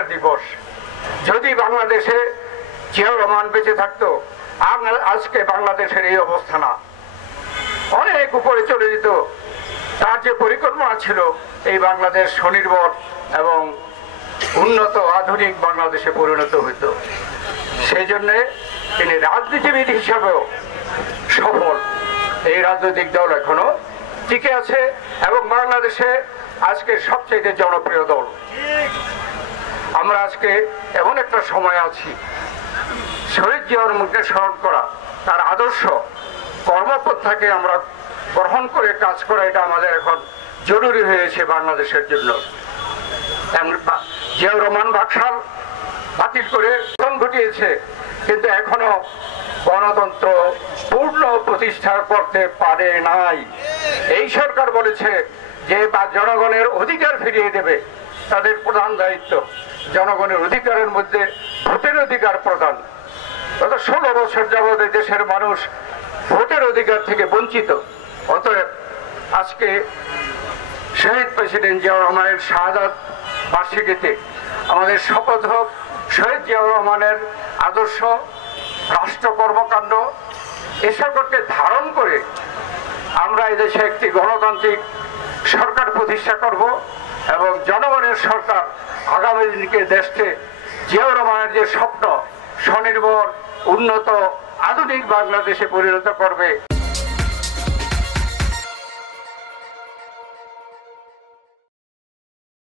গর্বের দিবস। যদি বাংলাদেশে জিয়াউর রহমান বেঁচে থাকতো আজকে বাংলাদেশের এই অবস্থা না, অনেক উপরে চলে যেত। তার যে পরিকল্পনা ছিল এই বাংলাদেশ স্বনির্ভর এবং উন্নত আধুনিক বাংলাদেশে পরিণত হইত। সেই জন্যে তিনি রাজনীতিবিদ হিসাবেও সফল। এই রাজনৈতিক দল এখনো টিকে আছে এবং বাংলাদেশে আজকে সবচেয়ে জনপ্রিয় দল। আমরা আজকে এমন একটা সময় আছি, শহীদ জিয়াউর রহমানকে স্মরণ করা, তার আদর্শ কর্মপন্থাকে আমরা গ্রহণ করে কাজ করা, এটা আমাদের এখন জরুরি হয়েছে বাংলাদেশের জন্য। জিয়াউর রহমান বাকশাল বাতিল করে পতন ঘটিয়েছে, কিন্তু এখনো গণতন্ত্র পূর্ণ প্রতিষ্ঠা করতে পারে নাই। এই সরকার বলেছে যে জনগণের অধিকার ফিরিয়ে দেবে, তাদের প্রধান দায়িত্ব জনগণের অধিকারের মধ্যে ভোটের অধিকার প্রদান। গত 16 বছর যাবৎ দেশের মানুষ ভোটের অধিকার থেকে বঞ্চিত। অতএব আজকে শহীদ প্রেসিডেন্ট জিয়াউর রহমানের শাহাদাত বার্ষিকীতে আমাদের শপথ হোক শহীদ জিয়াউর রহমানের আদর্শ, রাষ্ট্র কর্মকাণ্ড এসকলকে ধারণ করে আমরা এদেশে একটি গণতান্ত্রিক সরকার প্রতিষ্ঠা করব এবং জনগণের সরকার আগামী দিনকে দেশকে জিয়াউর রহমানের যে স্বপ্ন স্বনির্ভর উন্নত আধুনিক বাংলাদেশে পরিণত করবে।